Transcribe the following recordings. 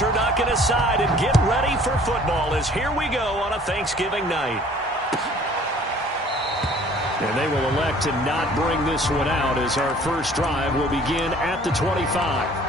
your knocking aside and get ready for football as here we go on a Thanksgiving night. And they will elect to not bring this one out as our first drive will begin at the 25.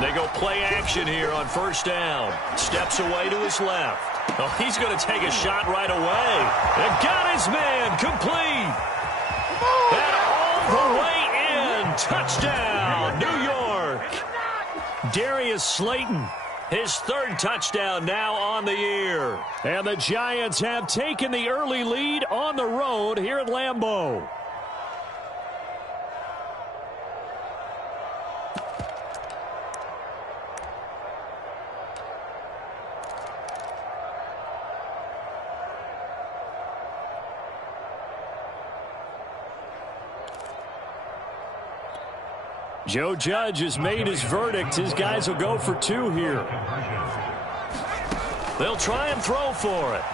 They go play action here on first down. Steps away to his left. Oh, he's going to take a shot right away. And got his man complete. And all the way in. Touchdown, New York. Darius Slayton, his third touchdown now on the year. And the Giants have taken the early lead on the road here at Lambeau. Joe Judge has made his verdict. His guys will go for two here. They'll try and throw for it.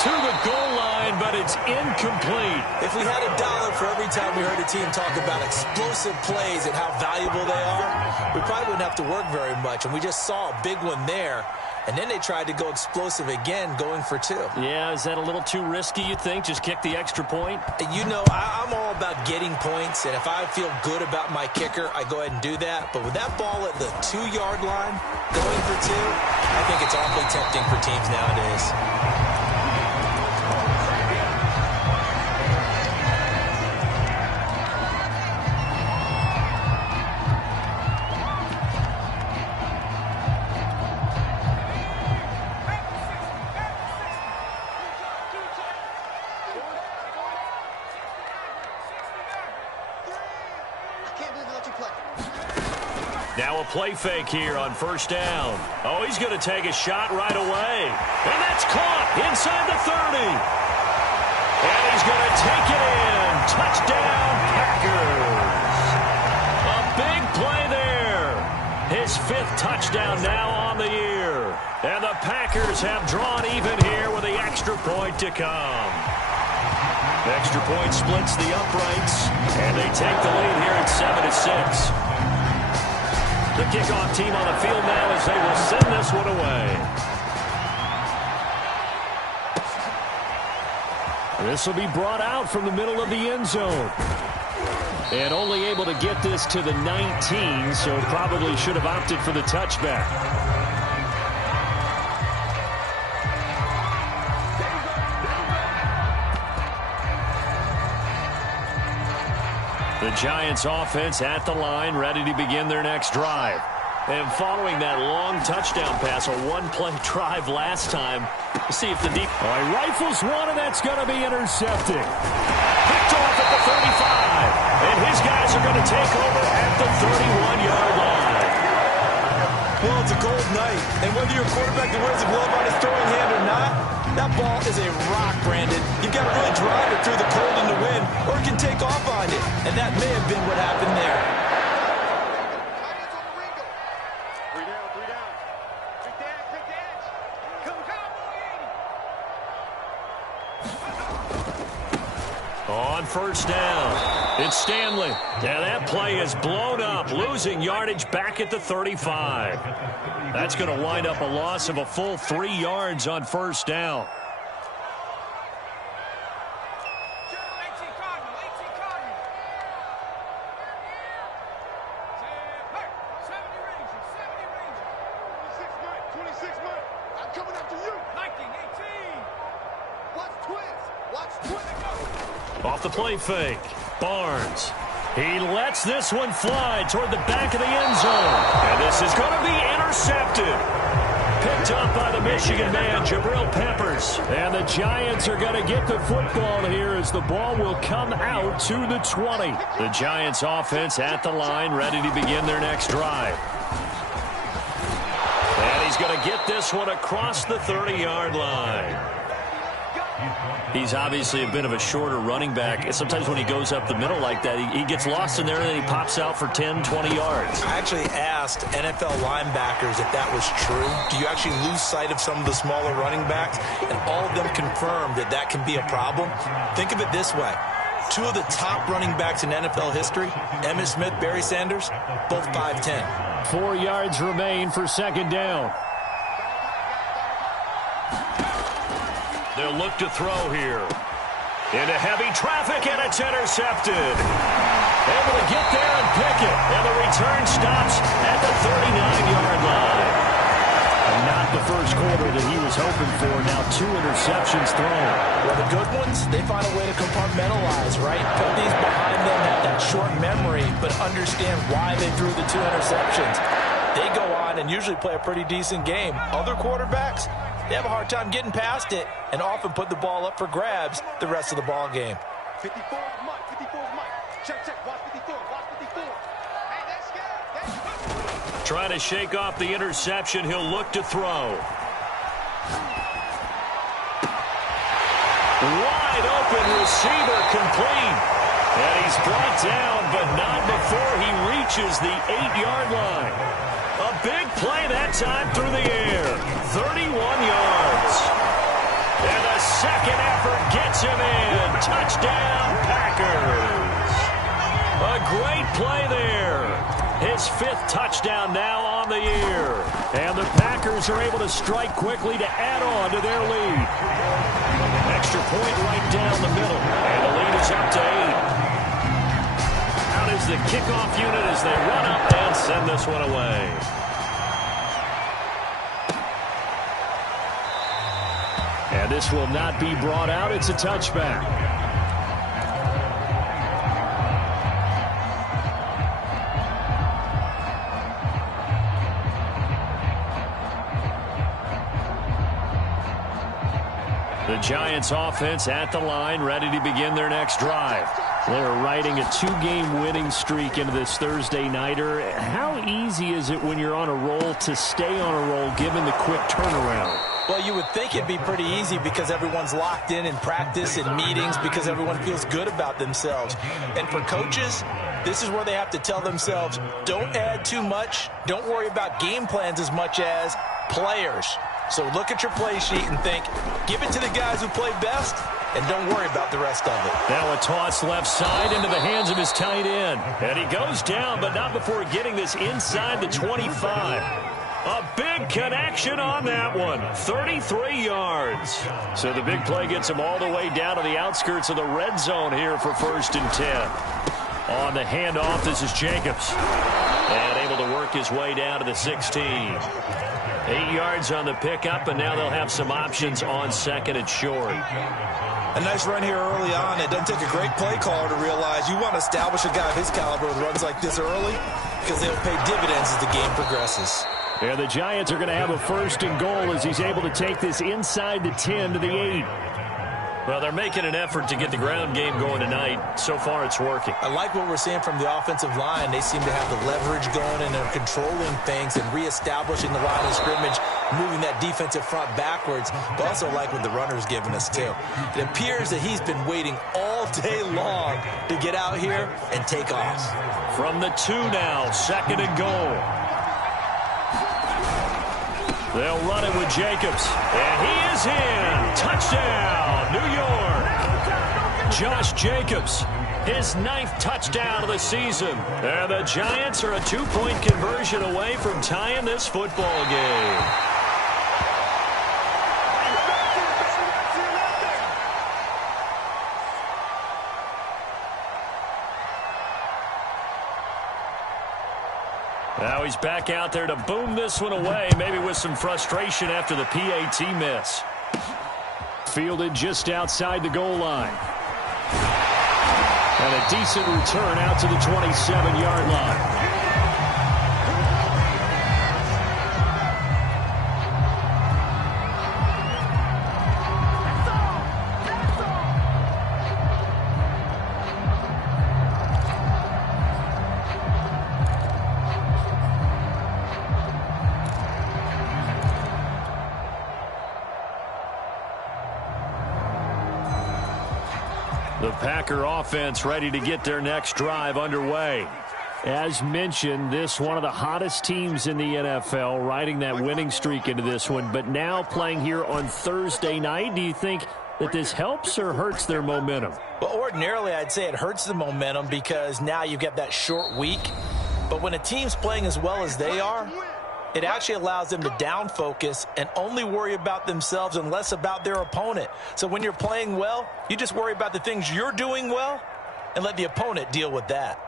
To the goal line, but it's incomplete. If we had $1 for every time we heard a team talk about explosive plays and how valuable they are, we probably wouldn't have to work very much. And we just saw a big one there. And then they tried to go explosive again, going for two. Yeah, is that a little too risky, you think? Just kick the extra point? You know, I'm all about getting points, and if I feel good about my kicker, I go ahead and do that. But with that ball at the 2-yard line, going for two, I think it's awfully tempting for teams nowadays. Now a play fake here on first down. Oh, he's going to take a shot right away. And that's caught inside the 30. And he's going to take it in. Touchdown, Packers. A big play there. His 5th touchdown now on the year. And the Packers have drawn even here with the extra point to come. The extra point splits the uprights. And they take the lead here at 7-6. The kickoff team on the field now as they will send this one away. This will be brought out from the middle of the end zone. And only able to get this to the 19, so probably should have opted for the touchback. The Giants offense at the line, ready to begin their next drive. And following that long touchdown pass, a one-play drive last time, we'll see if the deep... Oh, he rifles one, and that's going to be intercepted. Picked off at the 35. And his guys are going to take over at the 31-yard line. Well, it's a cold night, and whether you're a quarterback that wears a glove on his throwing hand or not, that ball is a rock, Brandon. You've got to really drive it through the cold and the wind, or it can take off on you. And that may have been what happened there. On first down, it's Stanley. Yeah, that play is blown up, losing yardage back at the 35. That's going to wind up a loss of a full 3 yards on first down. Off the play fake, Barnes. He lets this one fly toward the back of the end zone. And this is going to be intercepted. Picked up by the Michigan man, Jabril Peppers. And the Giants are going to get the football here as the ball will come out to the 20. The Giants offense at the line, ready to begin their next drive. And he's going to get this one across the 30-yard line. He's obviously a bit of a shorter running back. And sometimes when he goes up the middle like that, he gets lost in there and then he pops out for 10, 20 yards. I actually asked NFL linebackers if that was true. Do you actually lose sight of some of the smaller running backs? And all of them confirmed that that can be a problem. Think of it this way. Two of the top running backs in NFL history, Emmitt Smith, Barry Sanders, both 5'10". 4 yards remain for second down. They'll look to throw here. Into heavy traffic, and it's intercepted. Able to get there and pick it. And the return stops at the 39-yard line. And not the first quarter that he was hoping for. Now 2 interceptions thrown. Well, the good ones, they find a way to compartmentalize, right? Put these behind them, have that short memory, but understand why they threw the 2 interceptions. They go on and usually play a pretty decent game. Other quarterbacks, they have a hard time getting past it and often put the ball up for grabs the rest of the ball game. 54, Mike. 54, Mike. Check, watch 54, watch 54. Hey, that's good. Trying to shake off the interception. He'll look to throw. Wide open receiver complete. And he's brought down, but not before he reaches the 8-yard line. A big play that time through the air. 31 yards. And the second effort gets him in. Touchdown, Packers. A great play there. His 5th touchdown now on the year. And the Packers are able to strike quickly to add on to their lead. Extra point right down the middle. And the lead is up to 8. Out is the kickoff unit as they run up and send this one away. And this will not be brought out. It's a touchback. The Giants offense at the line, ready to begin their next drive. They're riding a 2-game winning streak into this Thursday nighter. How easy is it when you're on a roll to stay on a roll given the quick turnaround? Well, you would think it'd be pretty easy because everyone's locked in practice and meetings because everyone feels good about themselves. And for coaches, this is where they have to tell themselves, don't add too much. Don't worry about game plans as much as players. So look at your play sheet and think, give it to the guys who play best, and don't worry about the rest of it. Now a toss left side into the hands of his tight end. And he goes down, but not before getting this inside the 25. A big connection on that one. 33 yards. So the big play gets him all the way down to the outskirts of the red zone here for 1st and 10. On the handoff, this is Jacobs. And able to work his way down to the 16. 8 yards on the pickup, and now they'll have some options on 2nd and short. A nice run here early on. It doesn't take a great play caller to realize you want to establish a guy of his caliber with runs like this early because they'll pay dividends as the game progresses. And the Giants are going to have a 1st and goal as he's able to take this inside the 10 to the 8. Well, they're making an effort to get the ground game going tonight. So far, it's working. I like what we're seeing from the offensive line. They seem to have the leverage going, and they're controlling things and reestablishing the line of scrimmage, moving that defensive front backwards. But also like what the runner's giving us, too. It appears that he's been waiting all day long to get out here and take off. From the 2 now, 2nd and goal. They'll run it with Jacobs. And he is in. Touchdown, New York. Josh Jacobs, his 9th touchdown of the season. And the Giants are a 2-point conversion away from tying this football game. Now he's back out there to boom this one away, maybe with some frustration after the PAT miss. Fielded just outside the goal line. And a decent return out to the 27-yard line. Packer offense ready to get their next drive underway. As mentioned, this one of the hottest teams in the NFL, riding that winning streak into this one, but now playing here on Thursday night. Do you think that this helps or hurts their momentum? Well, ordinarily, I'd say it hurts the momentum because now you've got that short week. But when a team's playing as well as they are, it actually allows them to down focus and only worry about themselves and less about their opponent. So when you're playing well, you just worry about the things you're doing well and let the opponent deal with that.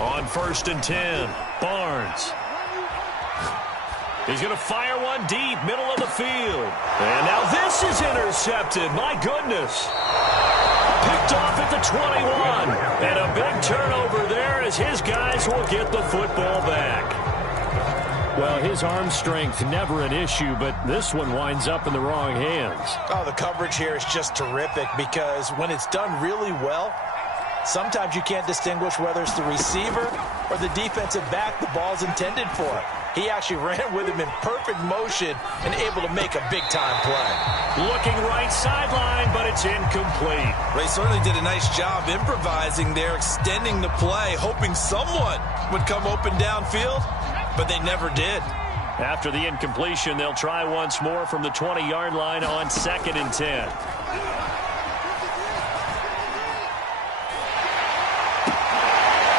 On 1st and 10, Barnes. He's going to fire one deep, middle of the field. And now this is intercepted. My goodness. Picked off at the 21. And a big turnover there as his guys will get the football back. Well, his arm strength never an issue, but this one winds up in the wrong hands. Oh, the coverage here is just terrific because when it's done really well, sometimes you can't distinguish whether it's the receiver or the defensive back the ball's intended for. He actually ran with him in perfect motion and able to make a big-time play. Looking right sideline, but it's incomplete. They certainly did a nice job improvising there, extending the play, hoping someone would come open downfield, but they never did. After the incompletion, they'll try once more from the 20-yard line on 2nd and 10.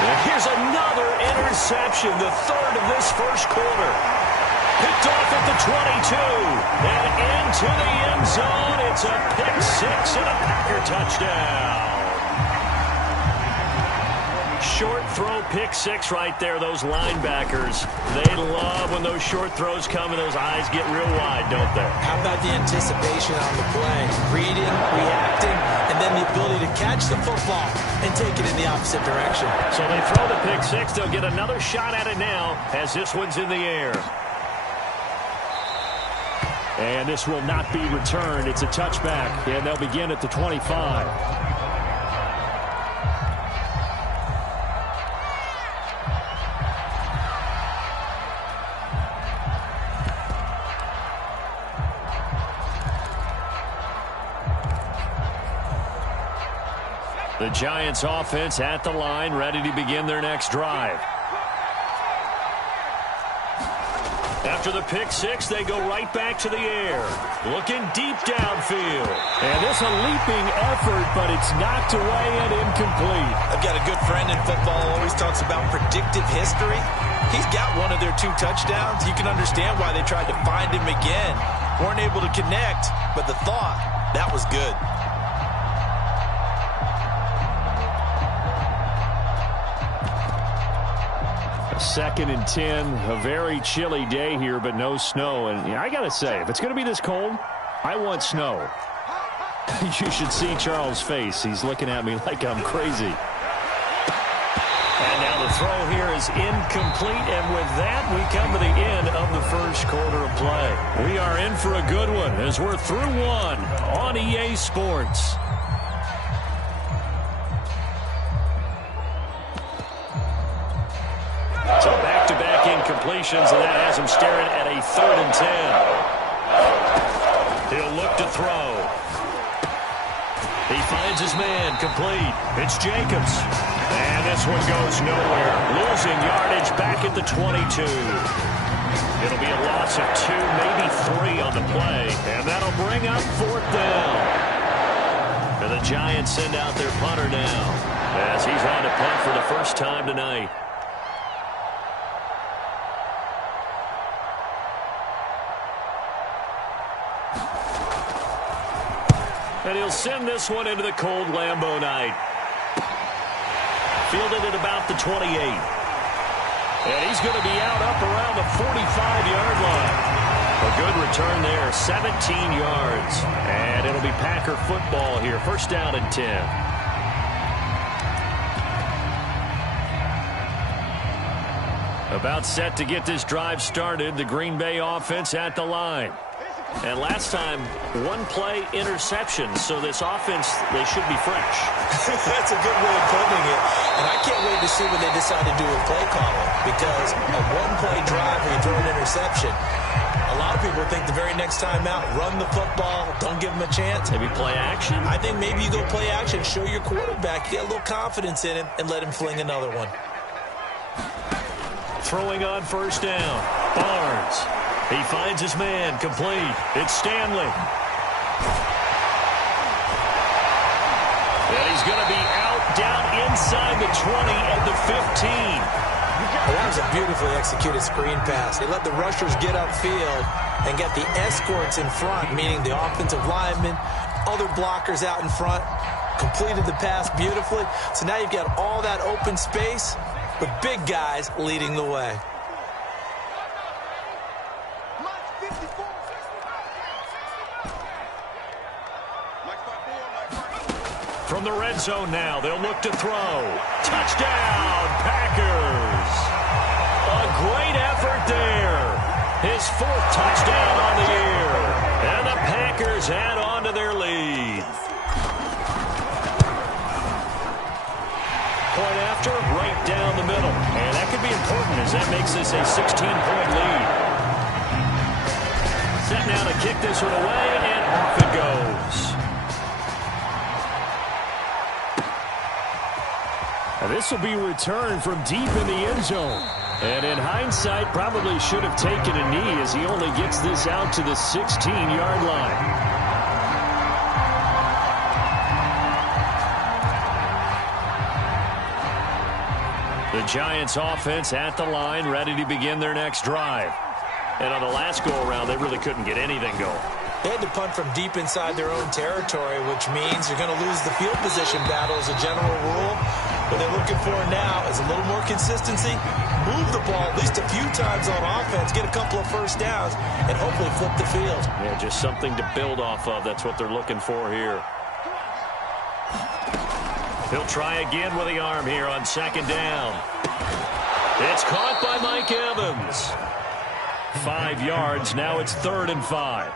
And here's another interception, the third of this first quarter. Picked off at the 22 and into the end zone. It's a pick six and a Packer touchdown. Short throw pick six right there, those linebackers. They love when those short throws come and those eyes get real wide, don't they? How about the anticipation on the play? Reading, reacting, and then the ability to catch the football and take it in the opposite direction. So they throw the pick six. They'll get another shot at it now as this one's in the air. And this will not be returned. It's a touchback, and they'll begin at the 25. The Giants offense at the line, ready to begin their next drive. After the pick six, they go right back to the air. Looking deep downfield. And this a leaping effort, but it's knocked away and incomplete. I've got a good friend in football, always talks about predictive history. He's got one of their 2 touchdowns. You can understand why they tried to find him again. Weren't able to connect, but the thought, that was good. 2nd and 10, a very chilly day here, but no snow. And I got to say, if it's going to be this cold, I want snow. You should see Charles' face. He's looking at me like I'm crazy. And now the throw here is incomplete. And with that, we come to the end of the first quarter of play. We are in for a good one as we're through one on EA Sports. So back-to-back incompletions, and that has him staring at a 3rd and 10. He'll look to throw. He finds his man, complete. It's Jacobs. And this one goes nowhere. Losing yardage back at the 22. It'll be a loss of 2, maybe 3 on the play. And that'll bring up 4th down. And the Giants send out their punter now as he's on to punt for the first time tonight. And he'll send this one into the cold Lambeau night. Fielded at about the 28. And he's going to be out up around the 45-yard line. A good return there, 17 yards. And it'll be Packer football here. First down and 10. About set to get this drive started. The Green Bay offense at the line. And last time, one play interception. So this offense, they should be fresh. That's a good way of putting it. And I can't wait to see what they decide to do with play calling. Because a one-play drive where you throw an interception, a lot of people think the very next time out, run the football, don't give them a chance. Maybe play action. I think maybe you go play action, show your quarterback, you get a little confidence in him, and let him fling another one. Throwing on first down. Barnes. He finds his man. Complete. It's Stanley. And he's going to be out down inside the 20 and the 15. Well, that was a beautifully executed screen pass. They let the rushers get upfield and get the escorts in front, meaning the offensive linemen, other blockers out in front, completed the pass beautifully. So now you've got all that open space with big guys leading the way. From the red zone now, they'll look to throw. Touchdown, Packers. A great effort there. His fourth touchdown on the year. And the Packers add on to their lead. Point after, right down the middle. And that could be important as that makes this a 16-point lead. Set now to kick this one away, and off it goes. Now this will be returned from deep in the end zone. And in hindsight, probably should have taken a knee as he only gets this out to the 16-yard line. The Giants offense at the line, ready to begin their next drive. And on the last go-around, they really couldn't get anything going. They had to punt from deep inside their own territory, which means you're going to lose the field position battle as a general rule. What they're looking for now is a little more consistency, move the ball at least a few times on offense, get a couple of first downs, and hopefully flip the field. Yeah, just something to build off of. That's what they're looking for here. He'll try again with the arm here on second down. It's caught by Mike Evans. 5 yards. Now it's 3rd and 5.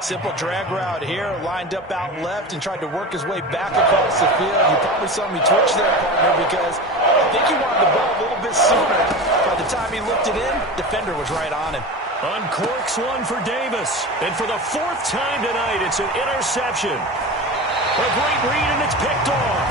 Simple drag route here, lined up out left and tried to work his way back across the field. You probably saw me twitch there, partner, because I think he wanted the ball a little bit sooner. By the time he looked it in, defender was right on him. Uncorks one for Davis. And for the 4th time tonight, it's an interception. A great read, and it's picked off.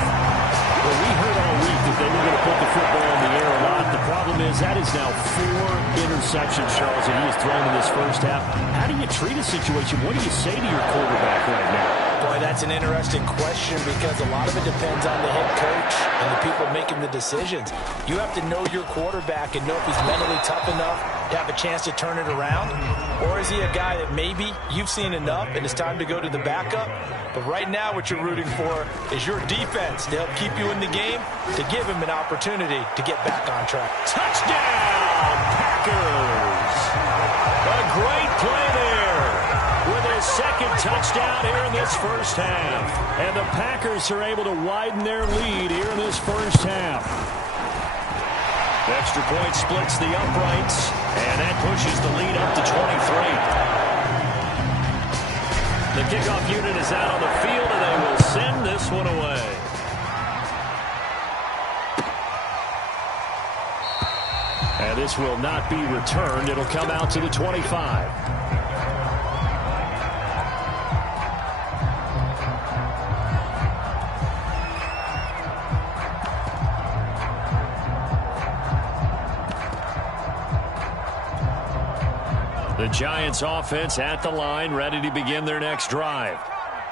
Well, we heard all week that they were going to put the football in the air a lot. The problem is that is now 4 interceptions, Charles, that he has thrown in this first half. How do you treat a situation? What do you say to your quarterback right now? Boy, that's an interesting question because a lot of it depends on the head coach and the people making the decisions. You have to know your quarterback and know if he's mentally tough enough to have a chance to turn it around. Or is he a guy that maybe you've seen enough and it's time to go to the backup? But right now what you're rooting for is your defense to help keep you in the game, to give him an opportunity to get back on track. Touchdown, Packers! A great play there with his 2nd touchdown here in this first half. And the Packers are able to widen their lead here in this first half. Extra point splits the uprights, and that pushes the lead up to 23. The kickoff unit is out on the field, and they will send this one away. And this will not be returned. It'll come out to the 25. The Giants offense at the line, ready to begin their next drive.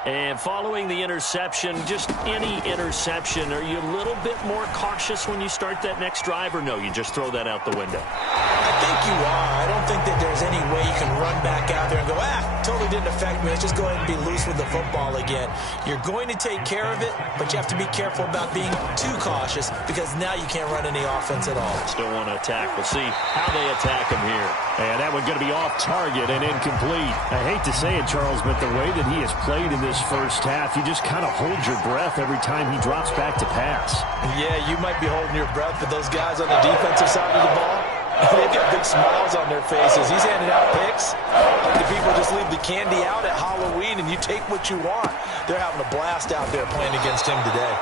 And following the interception, just any interception, are you a little bit more cautious when you start that next drive, or no, you just throw that out the window? I think you are. I don't think that there's any way you can run back out there and go, totally didn't affect me. Let's just go ahead and be loose with the football again. You're going to take care of it, but you have to be careful about being too cautious because now you can't run any offense at all. Still want to attack. We'll see how they attack him here. And that one's going to be off target and incomplete. I hate to say it, Charles, but the way that he has played in this first half, you just kind of hold your breath every time he drops back to pass. Yeah, you might be holding your breath, but those guys on the defensive side of the ball, they've got big smiles on their faces. He's handing out picks. Like the people just leave the candy out at Halloween and you take what you want. They're having a blast out there playing against him today.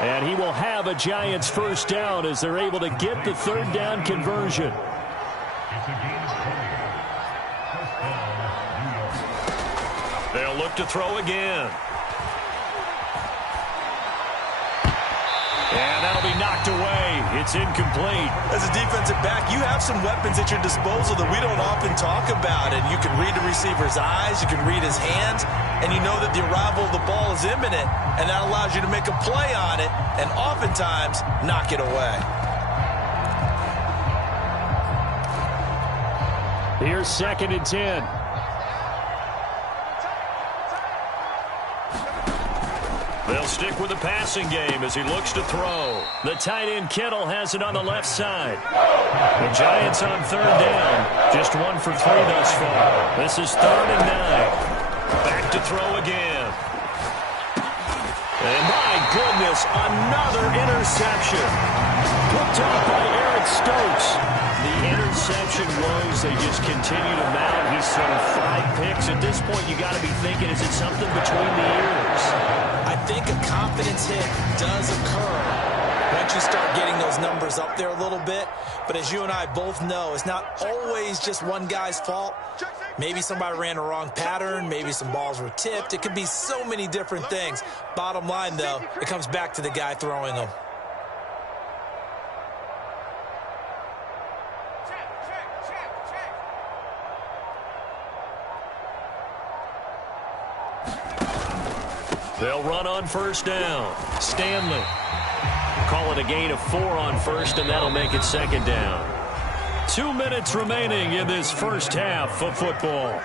And he will have a Giants first down as they're able to get the third down conversion. They'll look to throw again. And that'll be knocked away. It's incomplete. As a defensive back, you have some weapons at your disposal that we don't often talk about. And you can read the receiver's eyes, you can read his hands, and you know that the arrival of the ball is imminent. And that allows you to make a play on it and oftentimes knock it away. Here's 2nd and 10. They'll stick with the passing game as he looks to throw. The tight end Kittle has it on the left side. The Giants on third down. Just 1 for 3 thus far. This is 3rd and 9. Back to throw again. And my goodness, another interception. Picked off by Eric Stokes. The interception woes, they just continue to mount. He's thrown 5 picks. At this point, you got to be thinking, is it something between the ears? I think a confidence hit does occur once you start getting those numbers up there a little bit. But as you and I both know, it's not always just one guy's fault. Maybe somebody ran a wrong pattern. Maybe some balls were tipped. It could be so many different things. Bottom line, though, it comes back to the guy throwing them. They'll run on first down. Stanley. Call it a gain of 4 on first, and that'll make it 2nd down. 2 minutes remaining in this first half of football.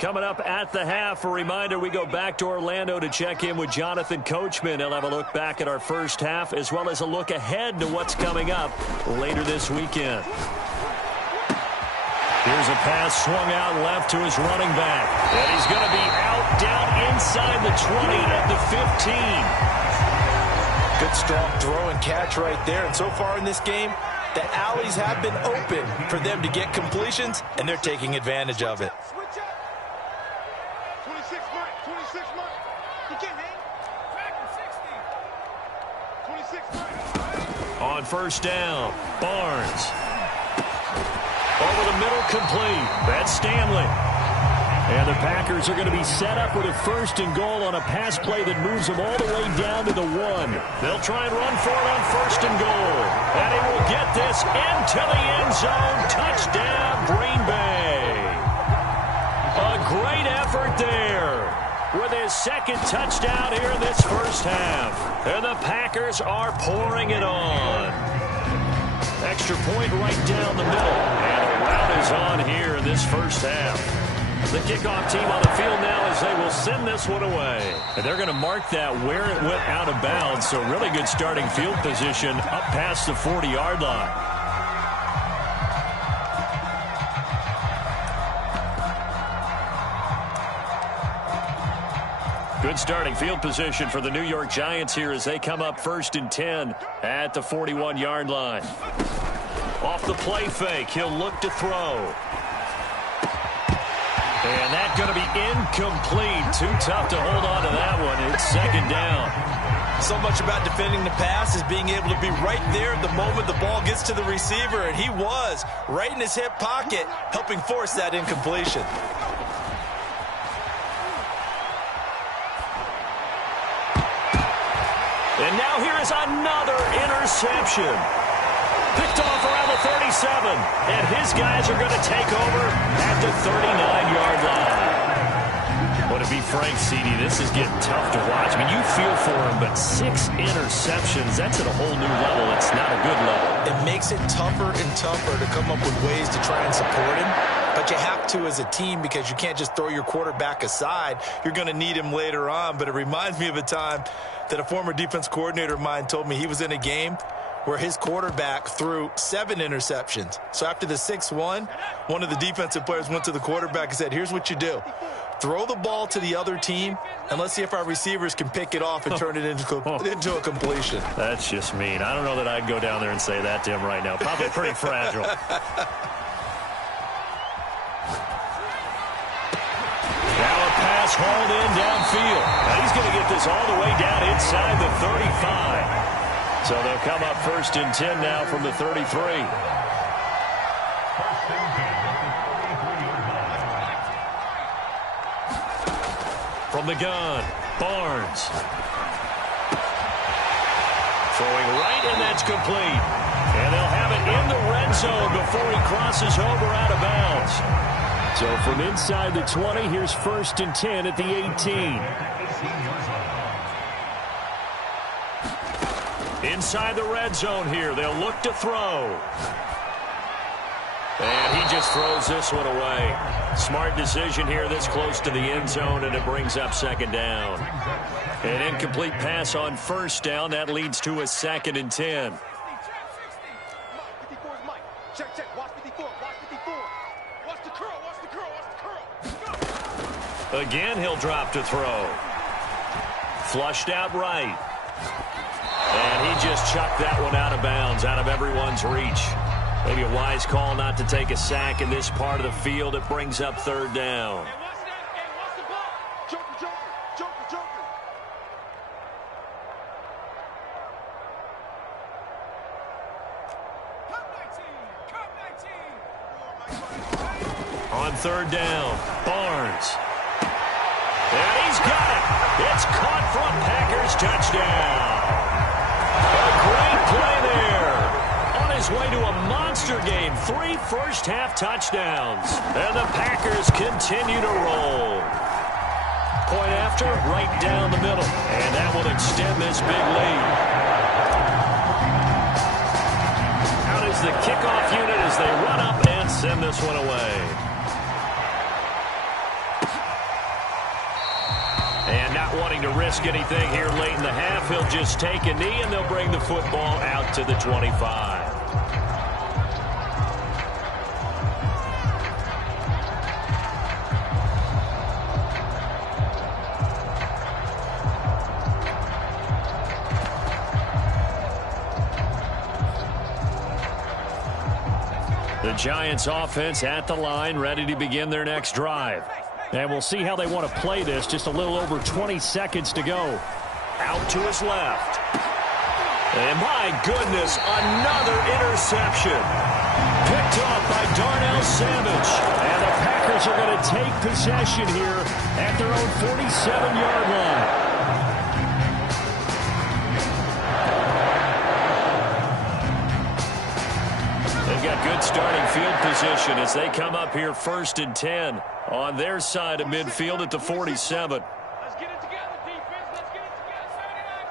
Coming up at the half, a reminder, we go back to Orlando to check in with Jonathan Coachman. He'll have a look back at our first half as well as a look ahead to what's coming up later this weekend. Here's a pass swung out left to his running back. And he's going to be out down inside the 20 at the 15. Good strong throw and catch right there. And so far in this game, the alleys have been open for them to get completions, and they're taking advantage of it. On first down, Barnes. Over the middle, complete. That's Stanley. And the Packers are going to be set up with a 1st and goal on a pass play that moves them all the way down to the 1. They'll try and run for it on 1st and goal. And he will get this into the end zone. Touchdown, Green Bay. A great effort there with his 2nd touchdown here in this first half. And the Packers are pouring it on. Extra point right down the middle. And a rout is on here in this first half. The kickoff team on the field now as they will send this one away. And they're going to mark that where it went out of bounds. So really good starting field position up past the 40-yard line. Good starting field position for the New York Giants here as they come up 1st and 10 at the 41-yard line. Off the play fake, he'll look to throw. And that's going to be incomplete. Too tough to hold on to that one. It's 2nd down. So much about defending the pass is being able to be right there at the moment the ball gets to the receiver, and he was right in his hip pocket, helping force that incompletion. And now here is another interception. Picked off around the 37. And his guys are going to take over at the 39-yard line. Would it be frank, CD, this is getting tough to watch. I mean, you feel for him, but 6 interceptions, that's at a whole new level. It's not a good level. It makes it tougher and tougher to come up with ways to try and support him. But you have to as a team because you can't just throw your quarterback aside. You're going to need him later on. But it reminds me of a time that a former defense coordinator of mine told me he was in a game where his quarterback threw 7 interceptions. So after the 6-1, one of the defensive players went to the quarterback and said, here's what you do. Throw the ball to the other team, and let's see if our receivers can pick it off and turn it into a completion. That's just mean. I don't know that I'd go down there and say that to him right now. Probably pretty fragile. Now a pass hauled in downfield. Now he's going to get this all the way down inside the 35. So they'll come up 1st and 10 now from the 33. From the gun, Barnes. Throwing right, and that's complete. And they'll have it in the red zone before he crosses over out of bounds. So from inside the 20, here's 1st and 10 at the 18. Inside the red zone here, they'll look to throw. And he just throws this one away. Smart decision here this close to the end zone, and it brings up 2nd down. An incomplete pass on 1st down. That leads to a 2nd and 10. Check, check. Watch 54. Watch 54. Watch the curl. Watch the curl. Watch the curl. Again, he'll drop to throw. Flushed out right. And he just chucked that one out of bounds, out of everyone's reach. Maybe a wise call not to take a sack in this part of the field. It brings up 3rd down. Hey, watch that. Hey, watch the ball. Joker, Joker. Joker, Joker. On 3rd down, Barnes. And he's got it. It's caught for a Packers touchdown. A great play there. On his way to a monster game. 3 first-half touchdowns. And the Packers continue to roll. Point after, right down the middle. And that will extend this big lead. Out is the kickoff unit as they run up and send this one away. And not wanting to risk anything here late in the half, he'll just take a knee, and they'll bring the football out to the 25. The Giants offense at the line, ready to begin their next drive. And we'll see how they want to play this. Just a little over 20 seconds to go. Out to his left. And my goodness, another interception. Picked off by Darnell Savage. And the Packers are going to take possession here at their own 47-yard line. They've got good starting field position as they come up here 1st and 10 on their side of midfield at the 47. Let's get it together, defense. Let's get it together. 79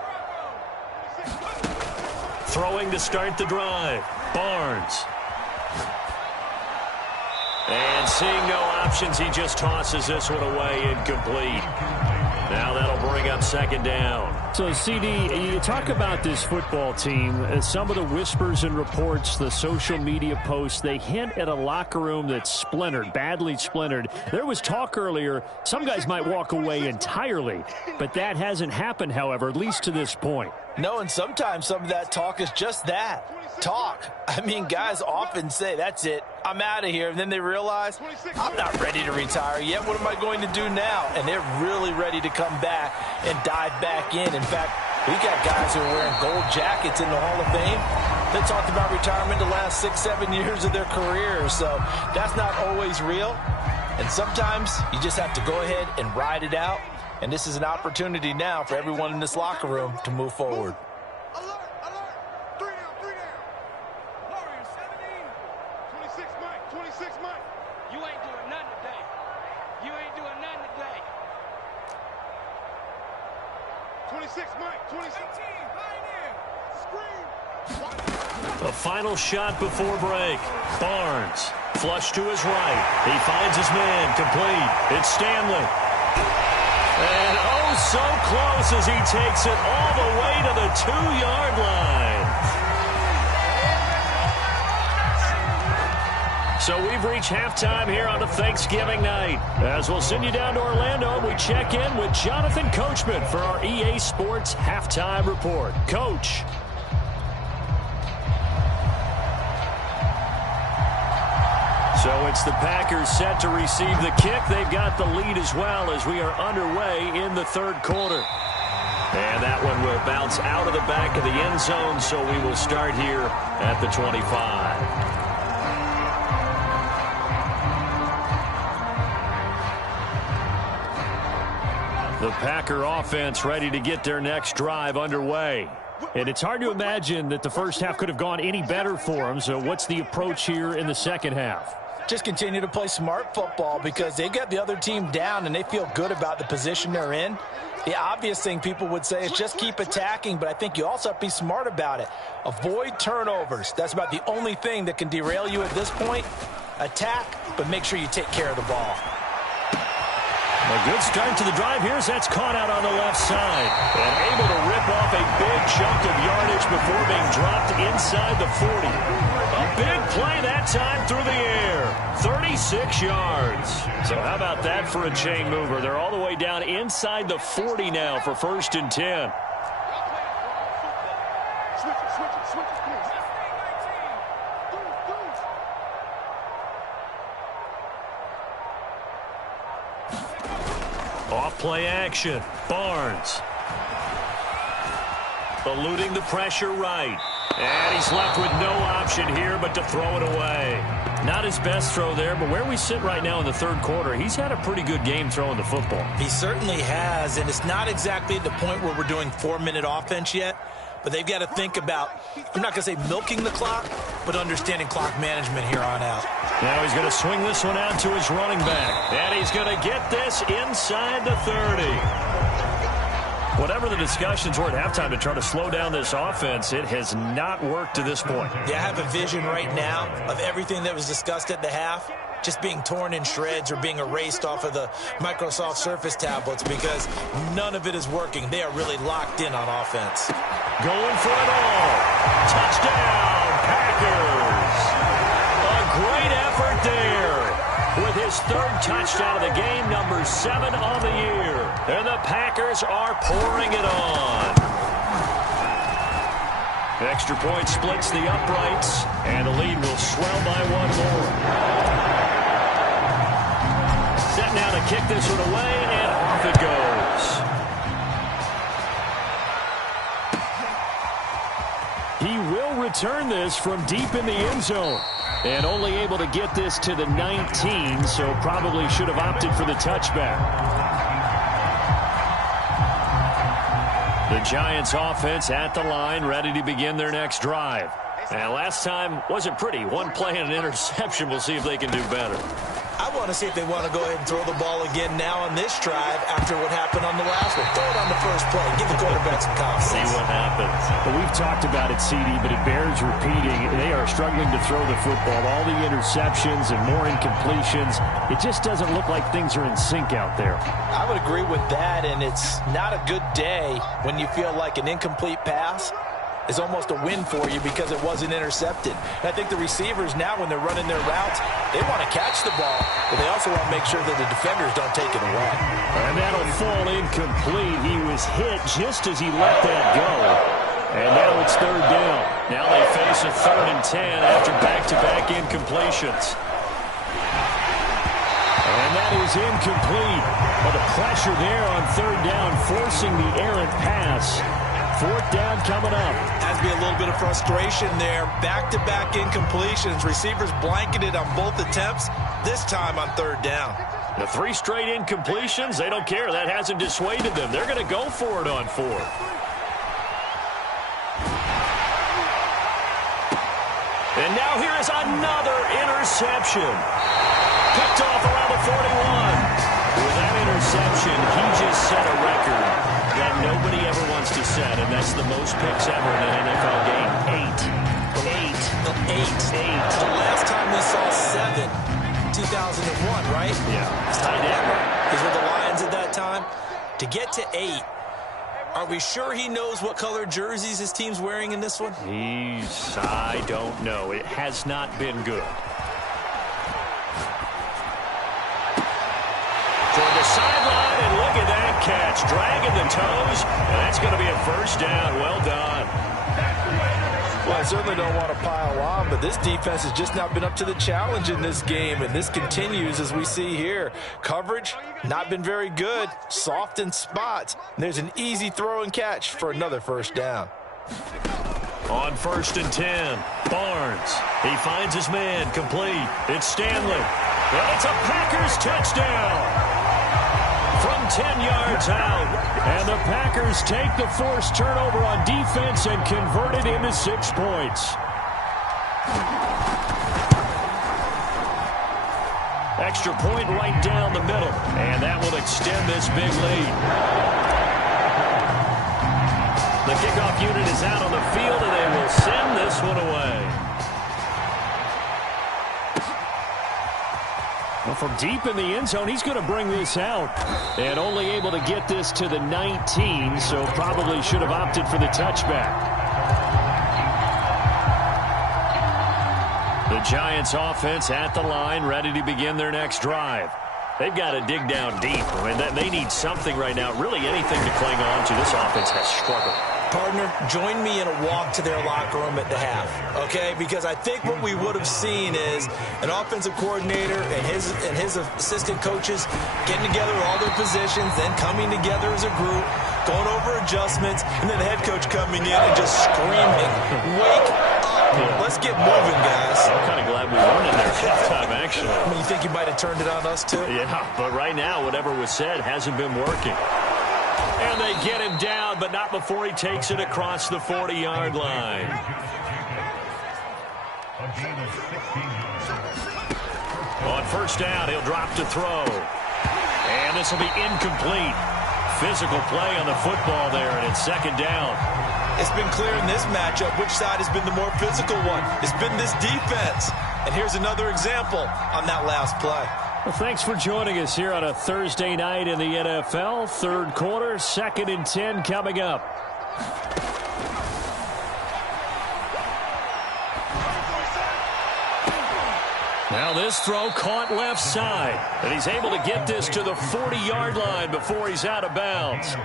Bravo. Throwing to start the drive. Barnes. And seeing no options, he just tosses this one away incomplete. Now that'll bring up 2nd down. So, CD, you talk about this football team. Some of the whispers and reports, the social media posts, they hint at a locker room that's splintered, badly splintered. There was talk earlier, some guys might walk away entirely, but that hasn't happened, however, at least to this point. No, and sometimes some of that talk is just that. Talk. I mean, guys often say, that's it, I'm out of here. And then they realize, I'm not ready to retire yet. What am I going to do now? And they're really ready to come back and dive back in. In fact, we got guys who are wearing gold jackets in the Hall of Fame that talked about retirement the last 6-7 years of their career. So that's not always real. And sometimes you just have to go ahead and ride it out. And this is an opportunity now for everyone in this locker room to move forward. Alert, alert. 3 down, 3 down. Warriors 17. 26 Mike, 26 Mike. You ain't doing nothing today. You ain't doing nothing today. 26, Mike. 26. The final shot before break. Barnes, flush to his right. He finds his man, complete. It's Stanley. And oh, so close as he takes it all the way to the 2-yard line. So we've reached halftime here on a Thanksgiving night. As we'll send you down to Orlando, we check in with Jonathan Coachman for our EA Sports Halftime Report. Coach. So it's the Packers set to receive the kick. They've got the lead as well as we are underway in the third quarter. And that one will bounce out of the back of the end zone, so we will start here at the 25. The Packer offense ready to get their next drive underway. And it's hard to imagine that the first half could have gone any better for them. So what's the approach here in the second half? Just continue to play smart football because they got the other team down and they feel good about the position they're in. The obvious thing people would say is just keep attacking, but I think you also have to be smart about it. Avoid turnovers. That's about the only thing that can derail you at this point. Attack, but make sure you take care of the ball. A good start to the drive here as that's caught out on the left side. And able to rip off a big chunk of yardage before being dropped inside the 40. A big play that time through the air. 36 yards. So how about that for a chain mover? They're all the way down inside the 40 now for 1st and 10. Off-play action. Barnes. Eluding the pressure right. And he's left with no option here but to throw it away. Not his best throw there, but where we sit right now in the third quarter, he's had a pretty good game throwing the football. He certainly has, and it's not exactly at the point where we're doing 4-minute offense yet, but they've got to think about, I'm not going to say milking the clock, but understanding clock management here on out. Now he's going to swing this one out to his running back. And he's going to get this inside the 30. Whatever the discussions were at halftime to try to slow down this offense, it has not worked to this point. Yeah, I have a vision right now of everything that was discussed at the half just being torn in shreds or being erased off of the Microsoft Surface tablets because none of it is working. They are really locked in on offense. Going for it all. Touchdown, Packers. A great effort there with his third touchdown of the game, number 7 on the year. And the Packers are pouring it on. Extra point splits the uprights, and the lead will swell by 1 more. Set now to kick this one away, and off it goes. He will return this from deep in the end zone. And only able to get this to the 19, so probably should have opted for the touchback. The Giants offense at the line, ready to begin their next drive. And last time wasn't pretty. 1 play and an interception. We'll see if they can do better. I want to see if they want to go ahead and throw the ball again now on this drive after what happened on the last one. Throw it on the first play. Give the quarterback some confidence. See what happens. Well, we've talked about it, CD, but it bears repeating. They are struggling to throw the football. All the interceptions and more incompletions. It just doesn't look like things are in sync out there. I would agree with that, and it's not a good day when you feel like an incomplete pass is almost a win for you because it wasn't intercepted. And I think the receivers now, when they're running their routes, they want to catch the ball, but they also want to make sure that the defenders don't take it away. And that'll fall incomplete. He was hit just as he let that go. And now it's 3rd down. Now they face a 3rd and 10 after back-to-back incompletions. And that is incomplete. But the pressure there on 3rd down, forcing the errant pass. 4th down coming up. Has to be a little bit of frustration there. Back-to-back incompletions. Receivers blanketed on both attempts, this time on 3rd down. The 3 straight incompletions, they don't care. That hasn't dissuaded them. They're going to go for it on 4th. And now here is another interception. Picked off around the 41. With that interception, he just set a record that nobody ever That's the most picks ever in an NFL game. 8. The last time we saw 7, 2001, right? Yeah. It's tied in. He's with the Lions at that time. To get to 8, are we sure he knows what color jerseys his team's wearing in this one? I don't know. It has not been good. Toward the sideline, and look at that catch. Dragging the toes, and that's going to be a first down. Well done. Well, I certainly don't want to pile on, but this defense has just not been up to the challenge in this game, and this continues as we see here. Coverage, not been very good, soft in spots. And there's an easy throw and catch for another first down. On 1st and 10, Barnes. He finds his man, complete. It's Stanley. And it's a Packers touchdown. From 10 yards out. And the Packers take the forced turnover on defense and convert it into 6 points. Extra point right down the middle. And that will extend this big lead. The kickoff unit is out on the field, and they will send this one away. Well, from deep in the end zone, he's going to bring this out. And only able to get this to the 19, so probably should have opted for the touchback. The Giants offense at the line, ready to begin their next drive. They've got to dig down deep. I mean, they need something right now, really anything to cling on to. This offense has struggled. Partner, join me in a walk to their locker room at the half, okay? Because I think what we would have seen is an offensive coordinator and his assistant coaches getting together all their positions, then coming together as a group, going over adjustments, and then the head coach coming in and just screaming, "Wake up! Let's get moving, guys." I'm kind of glad we weren't in there halftime, actually. I mean, you think you might have turned it on us, too? Yeah, but right now, whatever was said hasn't been working. And they get him down, but not before he takes it across the 40-yard line. On 1st down, he'll drop to throw. And this will be incomplete. Physical play on the football there, and it's 2nd down. It's been clear in this matchup which side has been the more physical one. It's been this defense. And here's another example on that last play. Well, thanks for joining us here on a Thursday night in the NFL. 3rd quarter, 2nd and 10 coming up. Now this throw caught left side. And he's able to get this to the 40-yard line before he's out of bounds.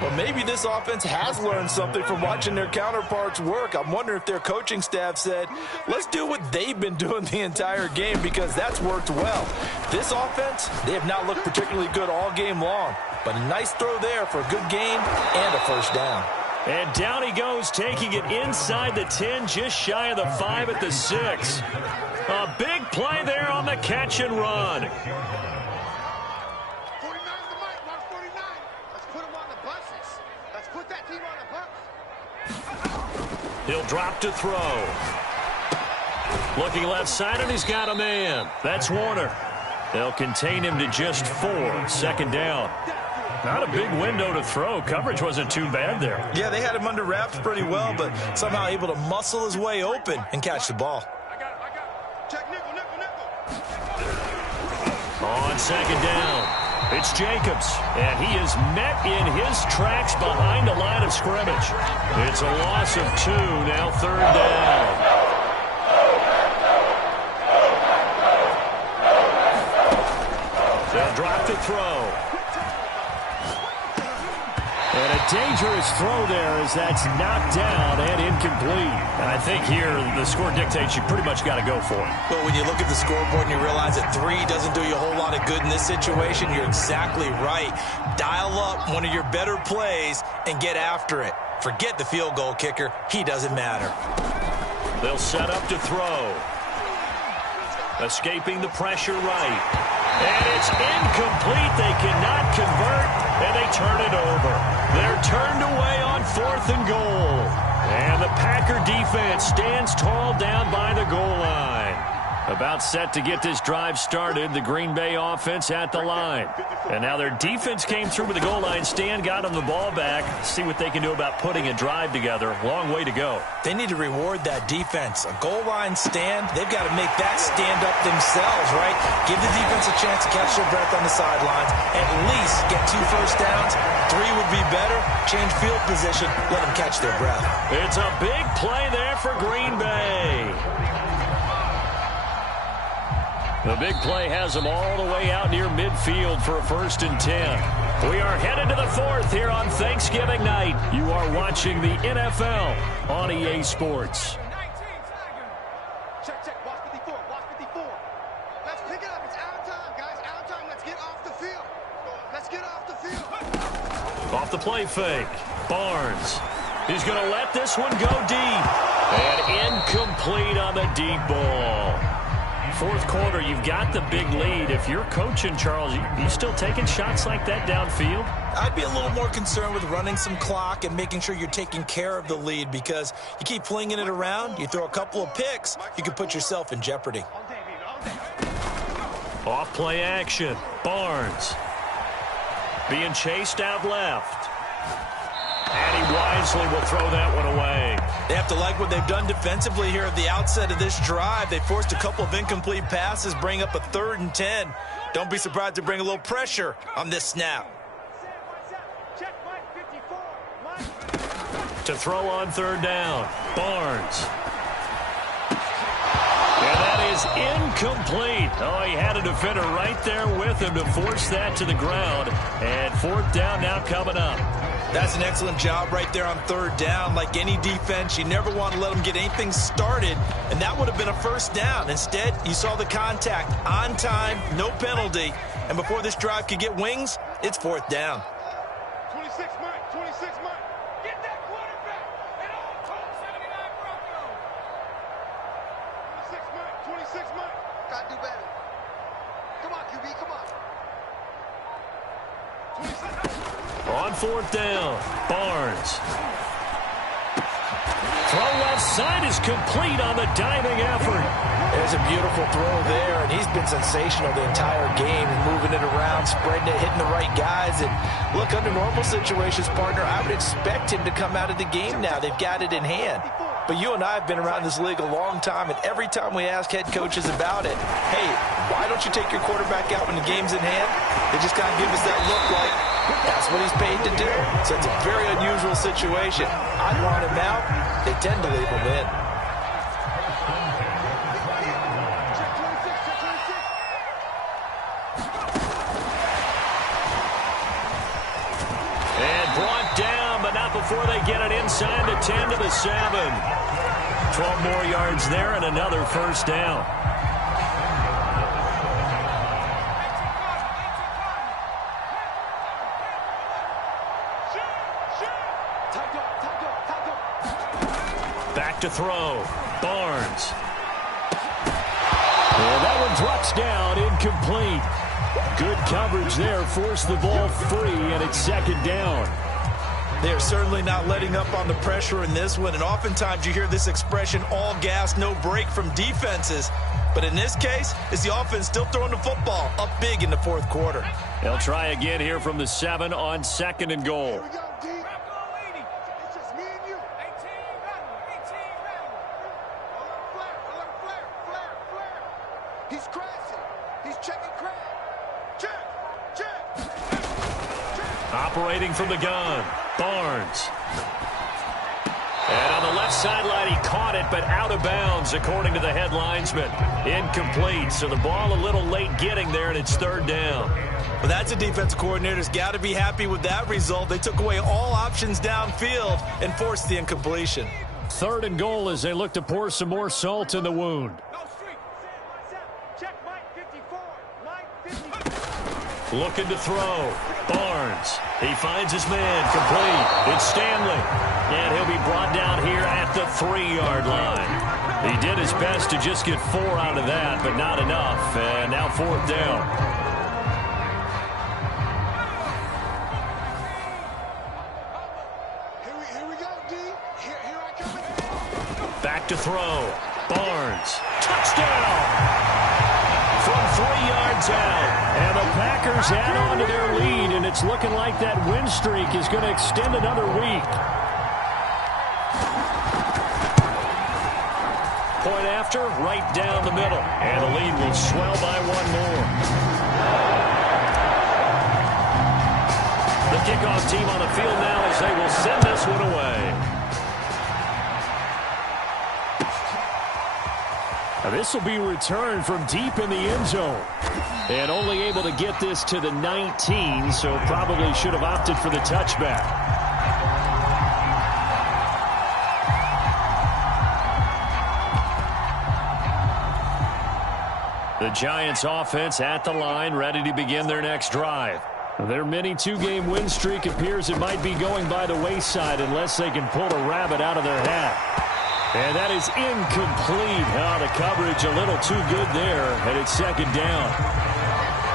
Well, maybe this offense has learned something from watching their counterparts work. I'm wondering if their coaching staff said, let's do what they've been doing the entire game, because that's worked well. This offense, they have not looked particularly good all game long. But a nice throw there for a good gain and a first down. And down he goes, taking it inside the 10, just shy of the 5 at the 6. A big play there on the catch and run. 49's the mic, Mark 49. Let's put him on the buses. Let's put that team on the bus. He'll drop to throw. Looking left side, and he's got a man. That's Warner. They'll contain him to just 4. 2nd down. Not a big window to throw. Coverage wasn't too bad there. Yeah, they had him under wraps pretty well, but somehow able to muscle his way open and catch the ball. I got it. Check nickel. On 2nd down, it's Jacobs, and he is met in his tracks behind the line of scrimmage. It's a loss of 2, now 3rd down. They'll drop to throw. And a dangerous throw there as that's knocked down and incomplete. And I think here the score dictates you pretty much got to go for it. But when you look at the scoreboard and you realize that 3 doesn't do you a whole lot of good in this situation, you're exactly right. Dial up one of your better plays and get after it. Forget the field goal kicker. He doesn't matter. They'll set up to throw. Escaping the pressure right. And it's incomplete. They cannot convert, and they turn it over. They're turned away on 4th and goal. And the Packer defense stands tall down by the goal line. About set to get this drive started, the Green Bay offense at the line. And now their defense came through with the goal line stand, got them the ball back. See what they can do about putting a drive together. Long way to go. They need to reward that defense. A goal line stand, they've got to make that stand up themselves, right? Give the defense a chance to catch their breath on the sidelines. At least get 2 first downs. 3 would be better. Change field position. Let them catch their breath. It's a big play there for Green Bay. The big play has them all the way out near midfield for a 1st and 10. We are headed to the 4th here on Thanksgiving night. You are watching the NFL on EA Sports. Check, watch 54, watch 54. Let's pick it up. It's out of time, guys. Out of time. Let's get off the field. Let's get off the field. Off the play fake. Barnes. He's going to let this one go deep. And incomplete on the deep ball. 4th quarter, you've got the big lead. If you're coaching, Charles, you still taking shots like that downfield? I'd be a little more concerned with running some clock and making sure you're taking care of the lead, because you keep flinging it around, you throw a couple of picks, you can put yourself in jeopardy. Off play action. Barnes. Being chased out left. And he wisely will throw that one away. They have to like what they've done defensively here at the outset of this drive. They forced a couple of incomplete passes, bring up a 3rd and 10. Don't be surprised to bring a little pressure on this snap. To throw on 3rd down. Barnes. And that is incomplete. Oh, he had a defender right there with him to force that to the ground. And 4th down now coming up. That's an excellent job right there on 3rd down. Like any defense, you never want to let them get anything started, and that would have been a 1st down. Instead, you saw the contact on time, no penalty, and before this drive could get wings, it's 4th down. 26 Mike, 26 Mike. Get that quarterback at all costs. 79 Broncos. 26 Mike. Gotta do better. Come on, QB, come on. 26. On 4th down, Barnes. Throw left side is complete on the diving effort. There's a beautiful throw there, and he's been sensational the entire game, moving it around, spreading it, hitting the right guys. And look, under normal situations, partner, I would expect him to come out of the game now. They've got it in hand. But you and I have been around this league a long time, and every time we ask head coaches about it, hey, why don't you take your quarterback out when the game's in hand? They just kind of give us that look like that's what he's paid to do. So it's a very unusual situation. I'd want him out. They tend to leave him in. And brought down, but not before they get it inside the 10 to the 7. 12 more yards there and another 1st down. Back to throw. Barnes. And that one drops down, incomplete. Good coverage there, forced the ball free, and it's 2nd down. They're certainly not letting up on the pressure in this one, and oftentimes you hear this expression, all gas, no break from defenses. But in this case, it's the offense still throwing the football up big in the 4th quarter. They'll try again here from the 7 on 2nd and goal. Here we go, D. It's just me and you. 18 battle. Alert flare. He's crashing. He's checking crash. Check. Operating from the gun. Barnes. And on the left sideline, he caught it, but out of bounds, according to the head linesman. Incomplete, so the ball a little late getting there, and it's 3rd down. Well, that's a defensive coordinator's got to be happy with that result. They took away all options downfield and forced the incompletion. 3rd and goal as they look to pour some more salt in the wound. Check Mike 54. Mike 54. Looking to throw. Barnes. He finds his man. Complete. It's Stanley. And he'll be brought down here at the 3-yard line. He did his best to just get 4 out of that, but not enough. And now 4th down. Here we go, D. Here I come. Back to throw. Barnes. Touchdown! From 3 yards out. And the Packers add on to their lead, and it's looking like that win streak is going to extend another week. Point after, right down the middle. And the lead will swell by 1 more. The kickoff team on the field now as they will send this one away. Now this will be returned from deep in the end zone. And only able to get this to the 19, so probably should have opted for the touchback. The Giants offense at the line, ready to begin their next drive. Their mini 2-game win streak appears it might be going by the wayside unless they can pull a rabbit out of their hat. And that is incomplete. Oh, the coverage a little too good there, and it's second down.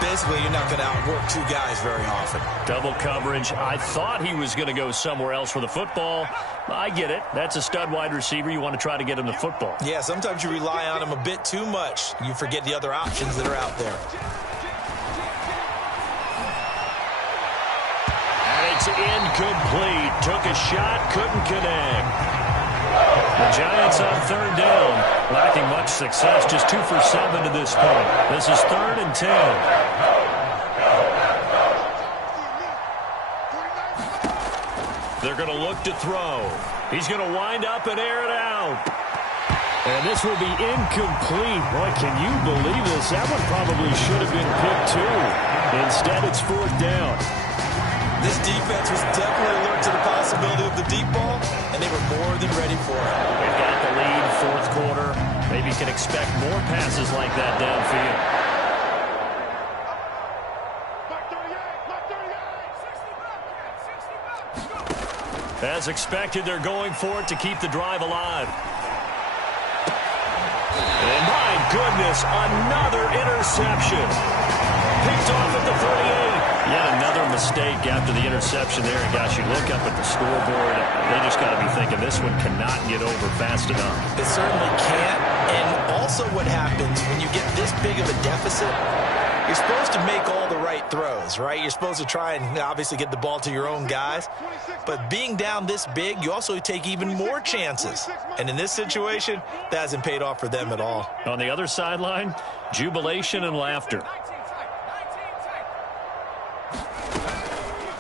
Basically, you're not going to outwork 2 guys very often. Double coverage. I thought he was going to go somewhere else for the football. I get it. That's a stud wide receiver. You want to try to get him the football. Yeah, sometimes you rely on him a bit too much. You forget the other options that are out there. And it's incomplete. Took a shot, couldn't connect. The Giants on third down, lacking much success, just 2 for 7 to this point. This is 3rd and 10. They're going to look to throw. He's going to wind up and air it out. And this will be incomplete. Boy, can you believe this? That one probably should have been picked too. Instead, it's 4th down. This defense was definitely alert to the possibility of the deep ball, and they were more than ready for it. They've got the lead, 4th quarter. Maybe you can expect more passes like that downfield. As expected, they're going for it to keep the drive alive. And my goodness, another interception. Picked off at the 38. Yet another mistake after the interception there. And gosh, you look up at the scoreboard, they just got to be thinking this one cannot get over fast enough. It certainly can't. And also what happens when you get this big of a deficit, you're supposed to make all the right throws, right? You're supposed to try and obviously get the ball to your own guys. But being down this big, you also take even more chances. And in this situation, that hasn't paid off for them at all. On the other sideline, jubilation and laughter.